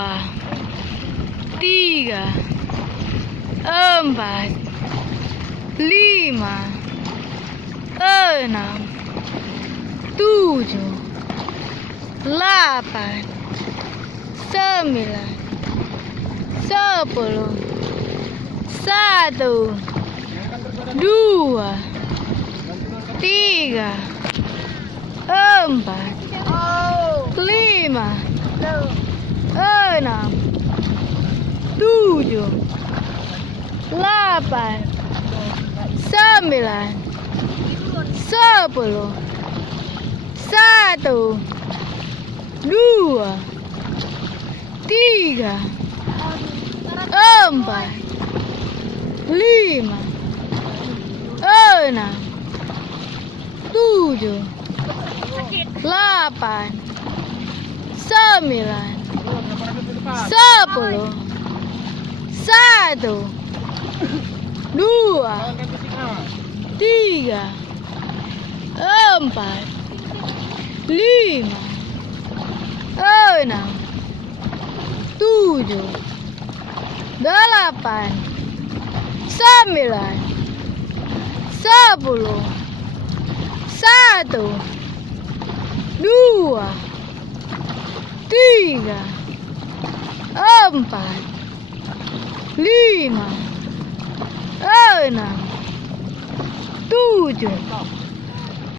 dua, tiga, empat, lima, enam, tujuh, delapan, sembilan, sepuluh, satu, dua, tiga, empat, lima, enam, tujuh, delapan, sembilan, sepuluh, satu, dua, tiga, empat, lima, enam, tujuh, delapan, sembilan, sepuluh, satu, dua, tiga, empat, lima, enam, tujuh, delapan, sembilan, sepuluh, satu, dua, tiga, empat, lima, enam, tujuh,